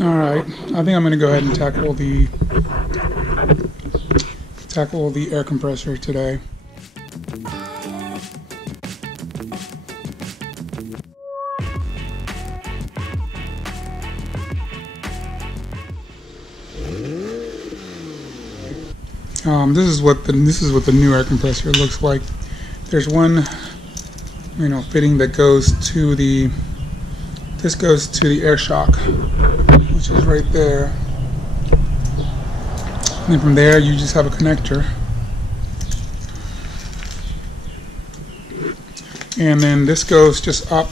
Alright, I think I'm going to go ahead and tackle the air compressor today. This is what the new air compressor looks like. There's one, fitting that goes to the. This goes to the air shock, which is right there. And then from there, you just have a connector. And then this goes just up,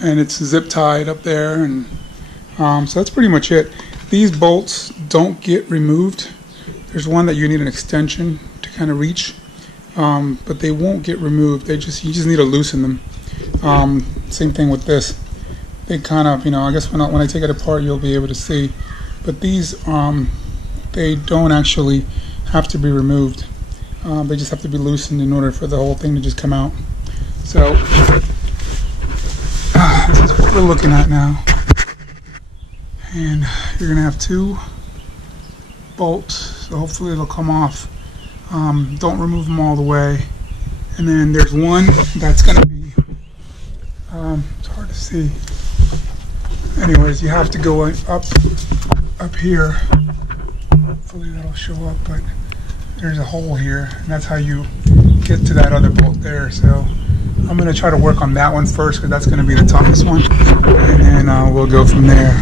and it's zip tied up there, and so that's pretty much it. These bolts don't get removed. There's one that you need an extension to kind of reach, but they won't get removed. You just need to loosen them. Same thing with this. They kind of, I guess when I take it apart, you'll be able to see. But these, they don't actually have to be removed. They just have to be loosened in order for the whole thing to just come out. So this is what we're looking at now. And you're gonna have two bolts, so hopefully it'll come off. Don't remove them all the way. And then there's one that's gonna be, it's hard to see. Anyways, you have to go up here. Hopefully that'll show up, but there's a hole here, and that's how you get to that other bolt there. So I'm gonna try to work on that one first, because that's gonna be the toughest one, and then we'll go from there.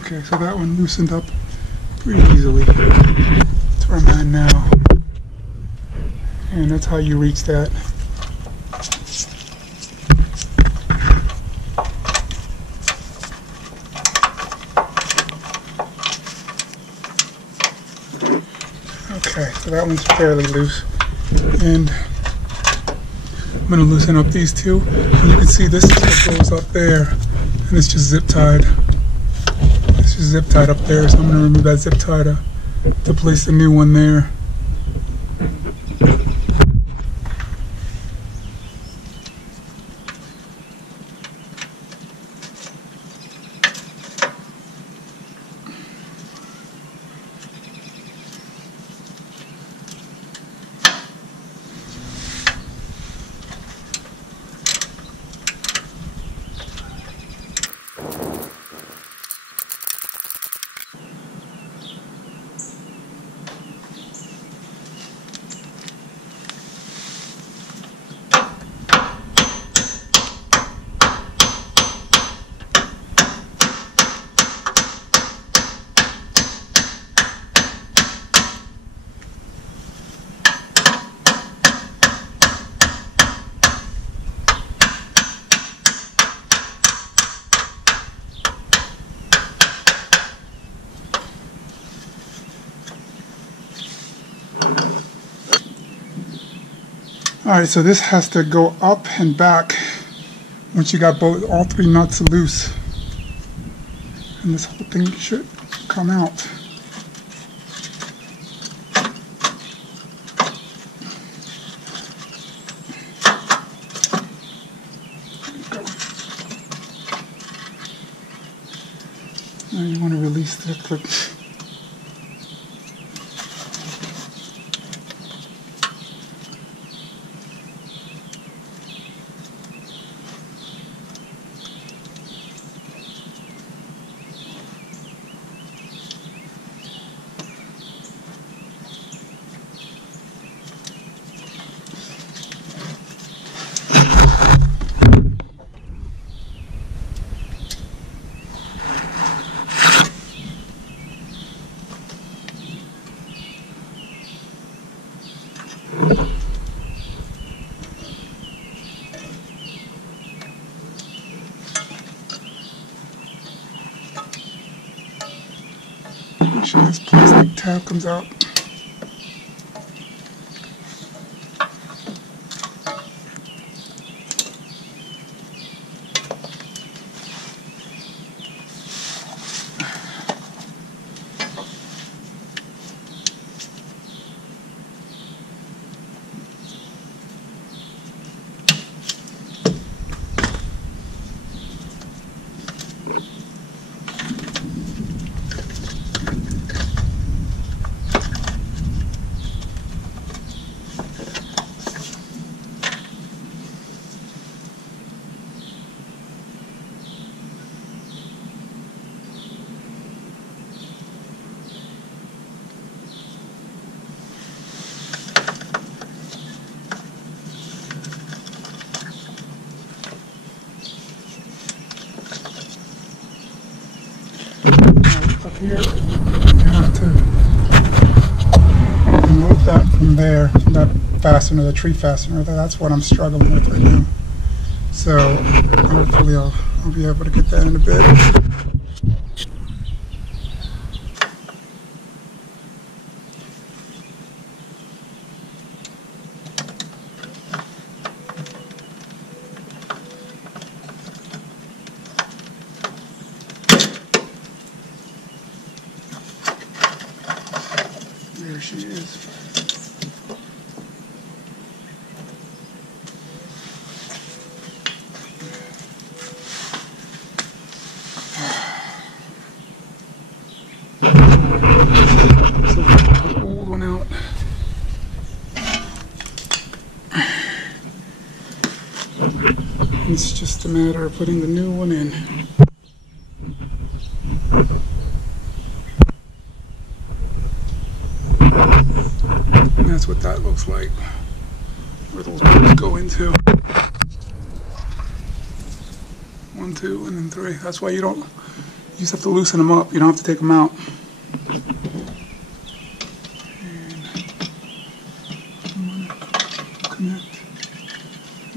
Okay, so that one loosened up pretty easily. That's where I'm at now. And that's how you reach that. Okay, so that one's fairly loose. And I'm going to loosen up these two. And you can see this is what goes up there. And it's just zip tied. Zip tied up there, so I'm going to remove that zip tie to place the new one there. Alright, so this has to go up and back once you got all three nuts loose. And this whole thing should come out. Now you want to release the clip. Make sure this plastic tab comes out. here, you have to remove that from there, that fastener, the tree fastener. That's what I'm struggling with right now. So hopefully I'll be able to get that in a bit. There she is. So we'll put the old one out. It's just a matter of putting the new one in. And that's what that looks like, where those bolts go into. 1, 2, and then 3. That's why you just have to loosen them up. You don't have to take them out. And I'm going to connect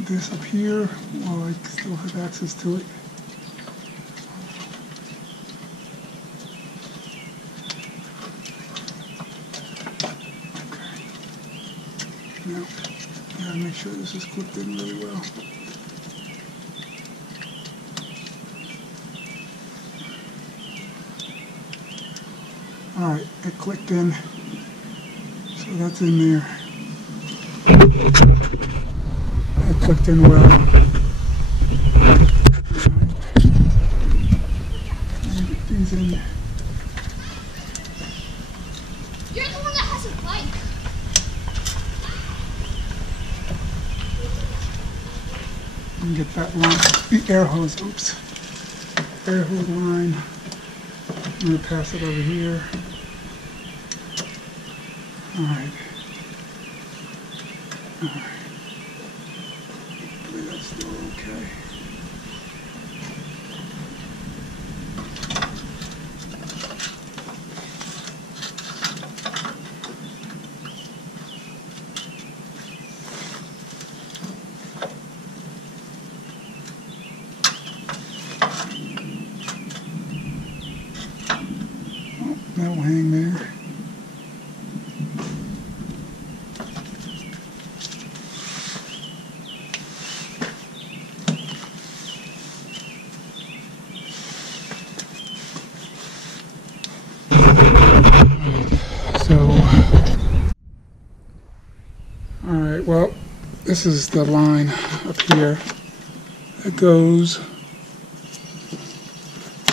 this up here while I still have access to it. Now, I gotta make sure this is clipped in really well. Alright, it clicked in, so that's in there. It clicked in well. Let me get these in. You're the one that has a bike. And get that line, the air hose, oops. Air hose line. I'm going to pass it over here. Alright. Alright. Hopefully that's still okay. That'll hang there. Alright, well, this is the line up here that goes.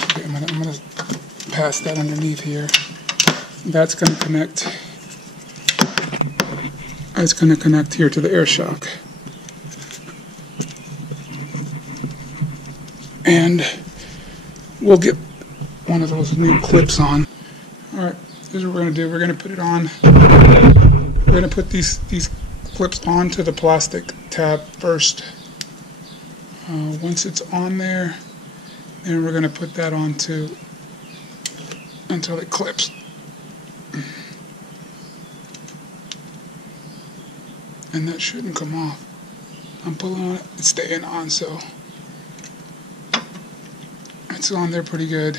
Okay, I'm gonna pass that underneath here. That's going to connect. It's going to connect here to the air shock. And we'll get one of those new clips on. Alright, here's what we're going to do. We're going to put it on. We're going to put these clips onto the plastic tab first. Once it's on there, then we're going to put that onto until it clips. And that shouldn't come off. I'm pulling on it, it's staying on, so it's on there pretty good.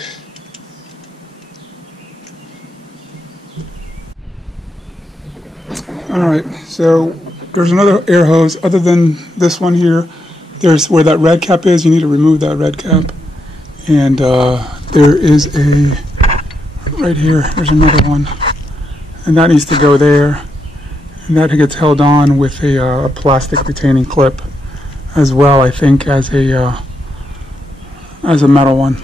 Alright, so there's another air hose other than this one here. There's where that red cap is, you need to remove that red cap. And there is a, right here, there's another one. And that needs to go there. And that gets held on with a plastic retaining clip as well, I think, as a metal one.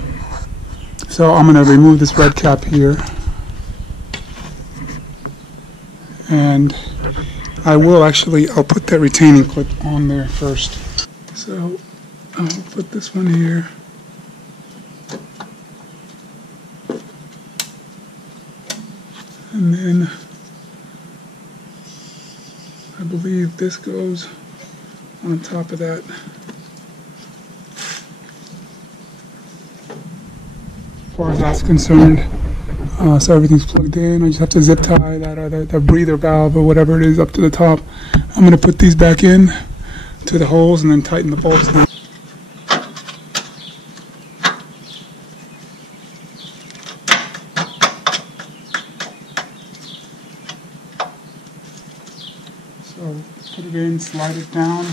So I'm going to remove this red cap here. And I will actually, I'll put that retaining clip on there first. So I'll put this one here. And then I believe this goes on top of that. As far as that's concerned, So everything's plugged in. I just have to zip tie that breather valve or whatever it is up to the top. I'm going to put these back in to the holes and then tighten the bolts down. So put it in, slide it down.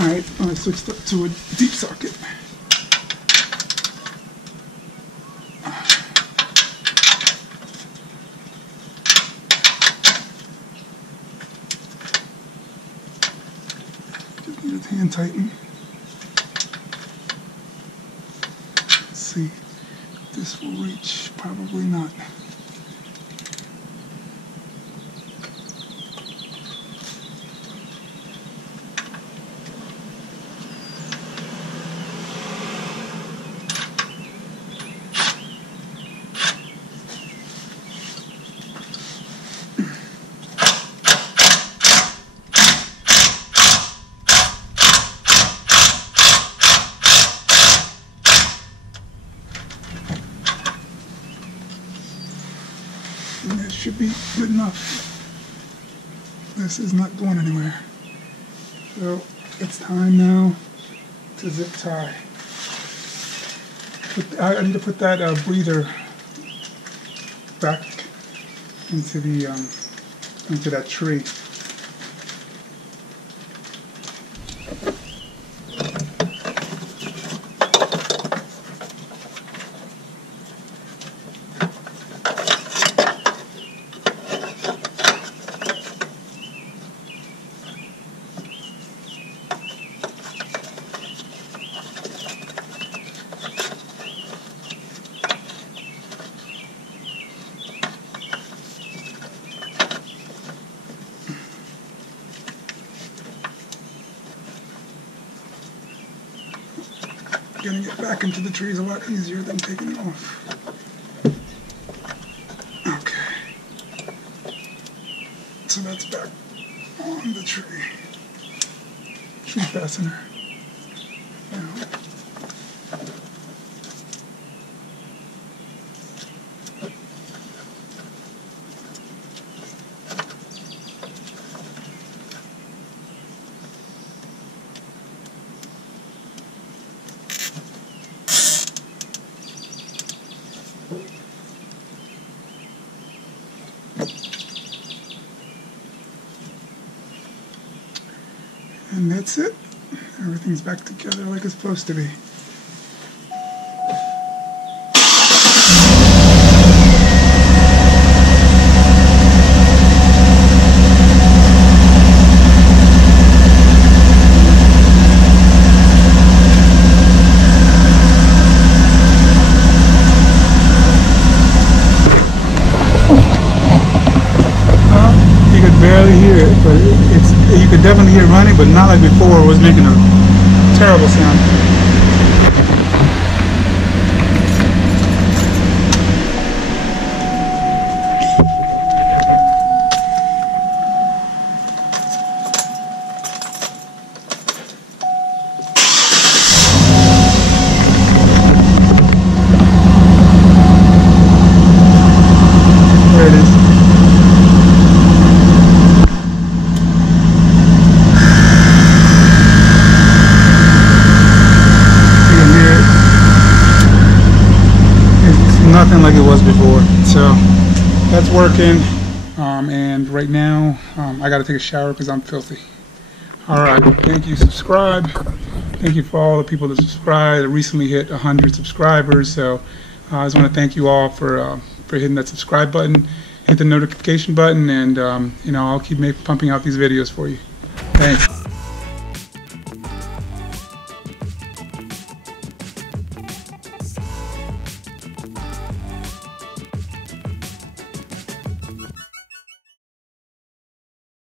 Alright, I switched up to a deep socket. Just need to hand tighten. Let's see if this will reach. Probably not. And that should be good enough. This is not going anywhere. So it's time now to zip tie. I need to put that breather back into the into that tree. Getting it back into the tree is a lot easier than taking it off. Okay. So that's back on the tree. Tree fastener. Now. And that's it. Everything's back together like it's supposed to be. You could barely hear it, but you could definitely hear it running, but not like before. It was making a terrible sound. There it is. Nothing like it was before, so that's working. And right now I gotta take a shower because I'm filthy. All right, thank you. Subscribe. Thank you for all the people that subscribed. I recently hit 100 subscribers, so I just want to thank you all for hitting that subscribe button, hit the notification button, and you know, I'll keep pumping out these videos for you. Thanks.